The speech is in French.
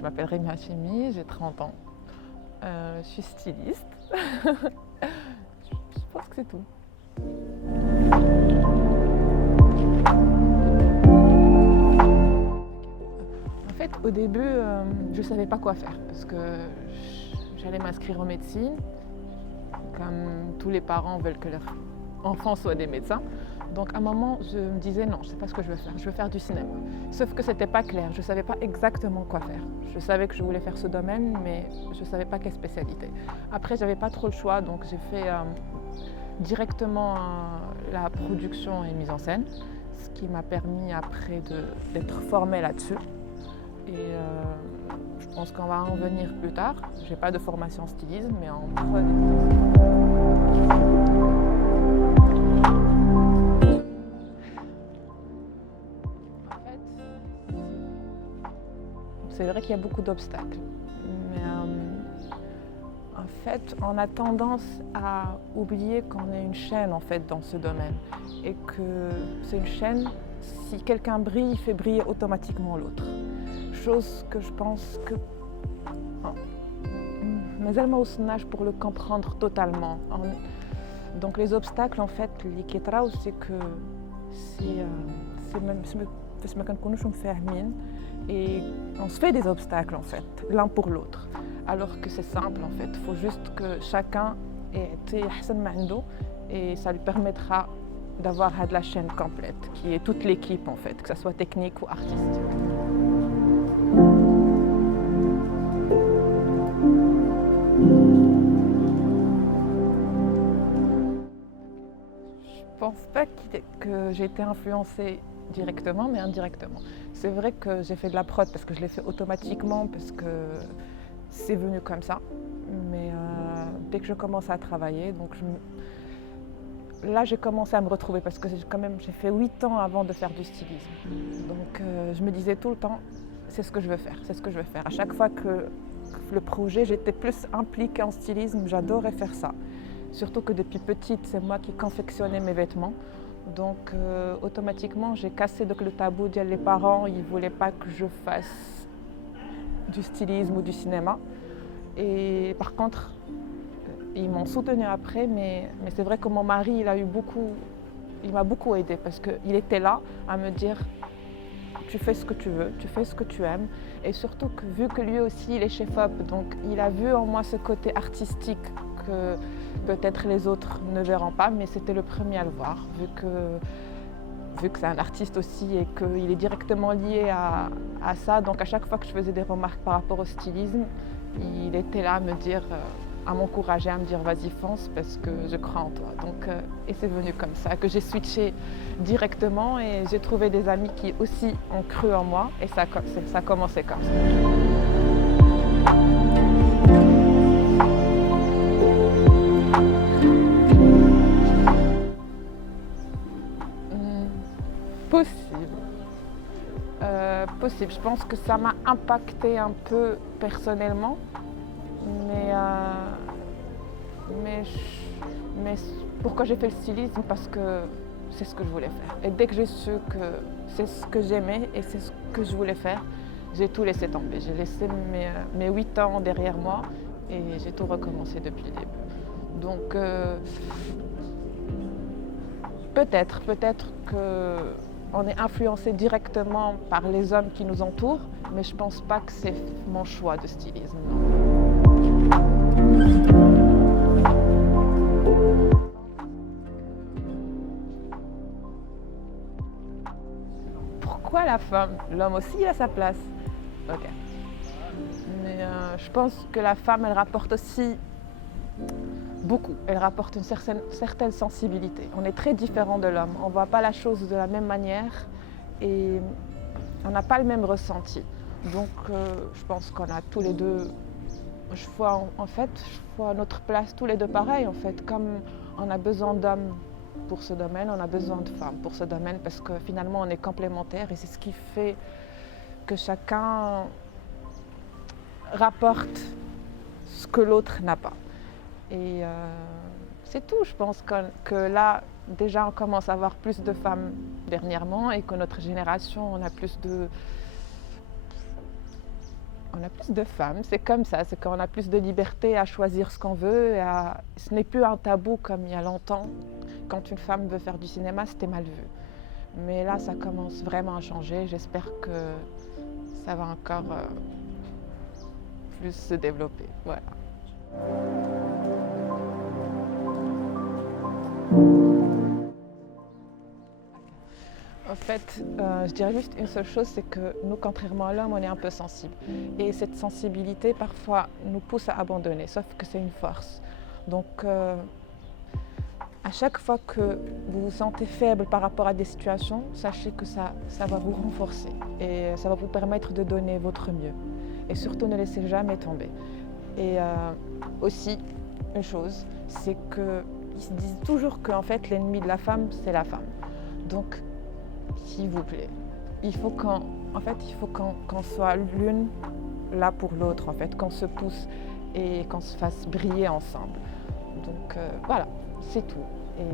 Je m'appelle Rémi Hachimi, j'ai 30 ans. Je suis styliste. Je pense que c'est tout. En fait, au début, je ne savais pas quoi faire parce que j'allais m'inscrire en médecine. Comme tous les parents veulent que leurs enfants soient des médecins. Donc à un moment, je me disais non, je ne sais pas ce que je veux faire du cinéma. Sauf que ce n'était pas clair, je ne savais pas exactement quoi faire. Je savais que je voulais faire ce domaine, mais je ne savais pas quelle spécialité. Après, je n'avais pas trop le choix, donc j'ai fait directement la production et mise en scène, ce qui m'a permis après d'être formée là-dessus. Et je pense qu'on va en venir plus tard. Je n'ai pas de formation en stylisme, mais en prod. C'est vrai qu'il y a beaucoup d'obstacles, mais en fait, on a tendance à oublier qu'on est une chaîne en fait dans ce domaine et que c'est une chaîne. Si quelqu'un brille, il fait briller automatiquement l'autre. Chose que je pense que mais elle m'a au nage pour le comprendre totalement. Donc les obstacles en fait, les kétraou, c'est que c'est même et on se fait des obstacles en fait, l'un pour l'autre. Alors que c'est simple en fait, il faut juste que chacun ait et ça lui permettra d'avoir de la chaîne complète, qui est toute l'équipe en fait, que ce soit technique ou artistique. Je pense pas que j'ai été influencée directement, mais indirectement. C'est vrai que j'ai fait de la prod parce que je l'ai fait automatiquement, parce que c'est venu comme ça. Mais dès que je commençais à travailler, là j'ai commencé à me retrouver parce que j'ai fait 8 ans avant de faire du stylisme. Donc je me disais tout le temps, c'est ce que je veux faire, c'est ce que je veux faire. À chaque fois que le projet, j'étais plus impliquée en stylisme, j'adorais faire ça. Surtout que depuis petite, c'est moi qui confectionnais mes vêtements. Donc automatiquement, j'ai cassé le tabou. Les parents, ils ne voulaient pas que je fasse du stylisme ou du cinéma. Et par contre, ils m'ont soutenue après, mais c'est vrai que mon mari, il m'a beaucoup aidée parce qu'il était là à me dire tu fais ce que tu veux, tu fais ce que tu aimes. Et surtout que vu que lui aussi, il est chef-op, donc il a vu en moi ce côté artistique que peut-être les autres ne verront pas, mais c'était le premier à le voir, vu que c'est un artiste aussi et qu'il est directement lié à ça. Donc à chaque fois que je faisais des remarques par rapport au stylisme, il était là à me dire, à m'encourager, à me dire vas-y fonce parce que je crois en toi. Donc, et c'est venu comme ça, que j'ai switché directement et j'ai trouvé des amis qui aussi ont cru en moi et ça a commencé comme ça. Possible. Je pense que ça m'a impacté un peu personnellement, mais pourquoi j'ai fait le stylisme? Parce que c'est ce que je voulais faire. Et dès que j'ai su que c'est ce que j'aimais et c'est ce que je voulais faire, j'ai tout laissé tomber. J'ai laissé mes 8 ans derrière moi et j'ai tout recommencé depuis le début. Donc peut-être qu'on est influencé directement par les hommes qui nous entourent, mais je ne pense pas que c'est mon choix de stylisme. Pourquoi la femme? L'homme aussi a sa place. Ok. Mais je pense que la femme, elle rapporte aussi beaucoup. Elle rapporte une certaine sensibilité. On est très différent de l'homme. On ne voit pas la chose de la même manière et on n'a pas le même ressenti. Donc je pense qu'on a tous les deux, je vois notre place tous les deux pareil en fait. Comme on a besoin d'hommes pour ce domaine, on a besoin de femmes pour ce domaine parce que finalement on est complémentaires et c'est ce qui fait que chacun rapporte ce que l'autre n'a pas. Et c'est tout, je pense que là, déjà, on commence à avoir plus de femmes dernièrement et que notre génération, on a plus On a plus de femmes, c'est comme ça, c'est qu'on a plus de liberté à choisir ce qu'on veut. Ce n'est plus un tabou comme il y a longtemps. Quand une femme veut faire du cinéma, c'était mal vu. Mais là, ça commence vraiment à changer. J'espère que ça va encore plus se développer. Voilà. En fait, je dirais juste une seule chose, c'est que nous, contrairement à l'homme, on est un peu sensible. Et cette sensibilité, parfois, nous pousse à abandonner, sauf que c'est une force. Donc, à chaque fois que vous vous sentez faible par rapport à des situations, sachez que ça va vous renforcer et ça va vous permettre de donner votre mieux. Et surtout, ne laissez jamais tomber. Et aussi, une chose, c'est qu'ils se disent toujours qu'en fait, l'ennemi de la femme, c'est la femme. Donc, s'il vous plaît, il faut qu'on soit l'une là pour l'autre, en fait, qu'on se pousse et qu'on se fasse briller ensemble. Donc voilà, c'est tout. Et